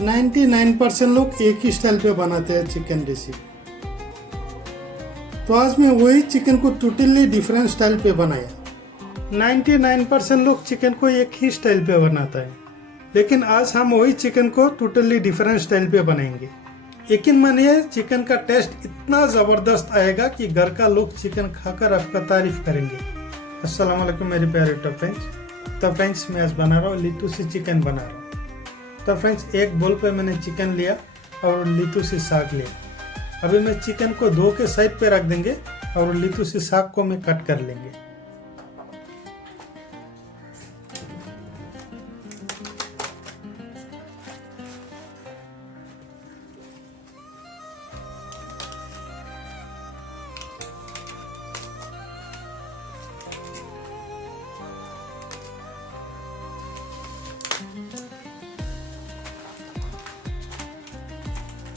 99% लोग एक ही स्टाइल पे बनाते हैं चिकन रेसिपी। तो आज मैं वही चिकन को टोटली डिफरेंट स्टाइल पे बनाया। 99% लोग चिकन को एक ही स्टाइल पे बनाता है, लेकिन आज हम वही चिकन को टोटली डिफरेंट स्टाइल पे बनाएंगे। यकीन मानिए चिकन का टेस्ट इतना ज़बरदस्त आएगा कि घर का लोग चिकन खाकर आपका तारीफ करेंगे। अस्सलाम वालेकुम मेरे प्यारे फ्रेंड्स। तो फ्रेंड्स मैं आज बना रहा हूँ लिट्टू से चिकन बना रहा हूँ। तो फ्रेंड्स एक बोल पे मैंने चिकन लिया और लिट्टू से साग लिया। अभी मैं चिकन को धो के साइड पे रख देंगे और लिट्टू से साग को मैं कट कर लेंगे।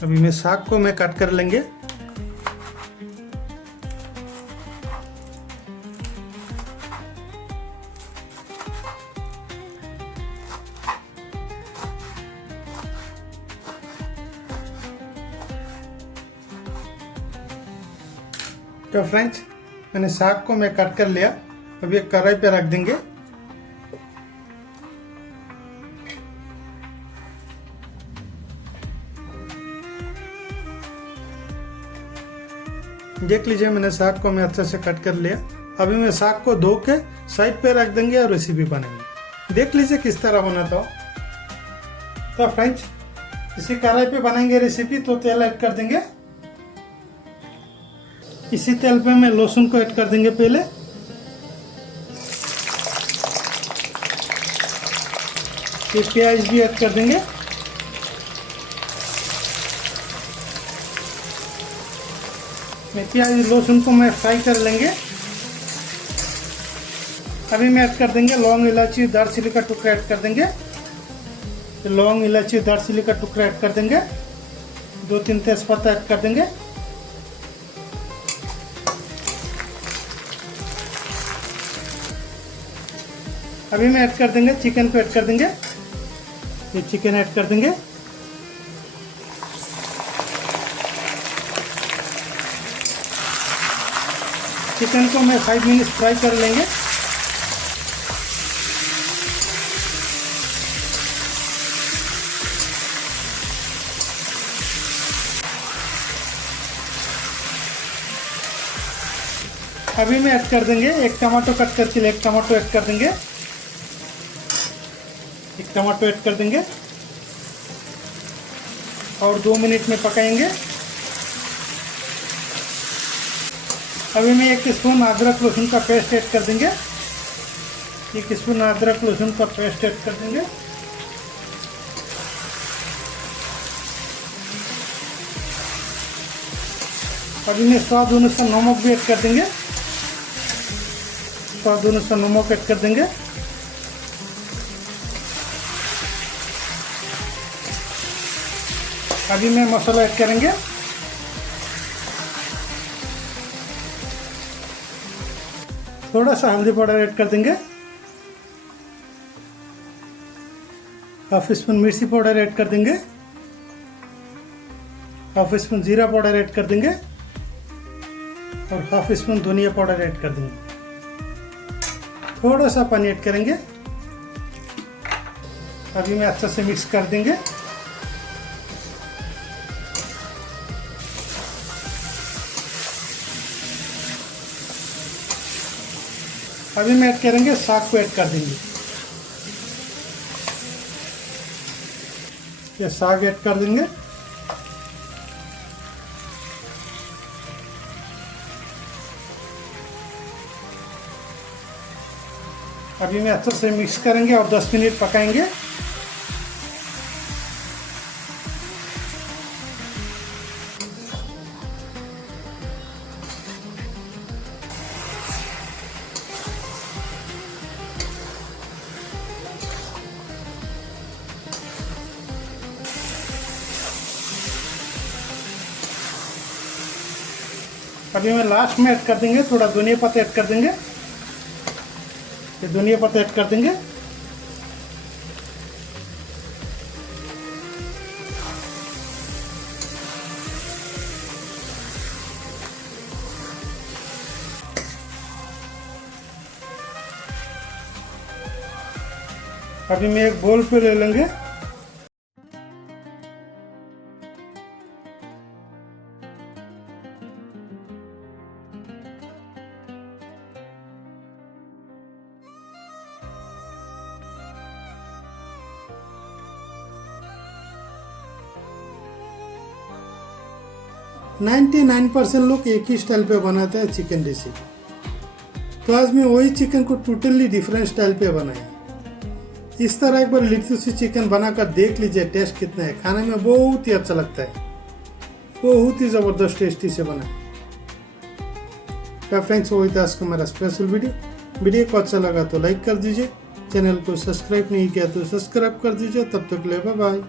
अभी मैं साग को मैं कट कर लेंगे। तो फ्रेंड्स मैंने साग को मैं कट कर लिया। अभी एक कढ़ाई पे रख देंगे। देख लीजिए मैंने साग को मैं अच्छे से कट कर लिया। अभी मैं साग को धो के साइड पे रख देंगे और रेसिपी बनेंगे। देख लीजिए किस तरह बनाता हूँ। तो फ्रेंड्स इसी कढ़ाई पे बनाएंगे रेसिपी। तो तेल ऐड कर देंगे। इसी तेल पे मैं लहसुन को ऐड कर देंगे पहले। ये प्याज भी ऐड कर देंगे। मैं प्याज लहसुन को मैं फ्राई कर लेंगे। अभी मैं ऐड कर देंगे लौंग इलायची दालचीनी का टुकड़ा ऐड कर देंगे। लौंग इलायची दालचीनी का टुकड़ा ऐड कर देंगे। 2-3 तेजपत्ता ऐड कर देंगे। अभी मैं ऐड कर देंगे चिकन को ऐड कर देंगे। ये चिकन ऐड कर देंगे। चिकन को मैं 5 मिनट फ्राई कर लेंगे। अभी मैं ऐड कर देंगे एक टमाटो कट करके एक टमाटो ऐड कर देंगे। एक टमाटो ऐड कर देंगे और 2 मिनट में पकाएंगे। अभी मैं 1 स्पून अदरक लहसुन का पेस्ट ऐड कर देंगे। 1 स्पून अदरक लहसुन का पेस्ट ऐड कर देंगे। अभी मैं स्वाद अनुसार नमक भी ऐड कर देंगे। स्वाद अनुसार नमक ऐड कर देंगे। अभी मैं मसाला ऐड करेंगे। थोड़ा सा हल्दी पाउडर ऐड कर देंगे। हाफ स्पून मिर्ची पाउडर ऐड कर देंगे। हाफ स्पून जीरा पाउडर ऐड कर देंगे और हाफ स्पून धनिया पाउडर ऐड कर देंगे। थोड़ा सा पानी ऐड करेंगे। अभी मैं अच्छे से मिक्स कर देंगे। अभी मैं ऐड करेंगे साग को ऐड कर देंगे। ये साग ऐड कर देंगे। अभी मैं अच्छे से मिक्स करेंगे और 10 मिनट पकाएंगे। अभी मैं लास्ट में ऐड कर देंगे थोड़ा धनिया पत्ता ऐड कर देंगे। ये धनिया पत्ता ऐड कर देंगे। अभी मैं एक बोल पे ले लेंगे। नाइन्टी 99% लोग एक ही स्टाइल पे बनाते हैं चिकन रेसिपी। तो आज मैं वही चिकन को टोटली डिफरेंट स्टाइल पे बनाया। इस तरह एक बार लिट्टूसी चिकन बनाकर देख लीजिए, टेस्ट कितना है। खाने में बहुत ही अच्छा लगता है, बहुत ही ज़बरदस्त टेस्टी से बना। क्या फ्रेंड्स, वही था आज का मेरा स्पेशल वीडियो को अच्छा लगा तो लाइक कर दीजिए, चैनल को सब्सक्राइब नहीं किया तो सब्सक्राइब कर दीजिए। तब तक ले बाय बाय।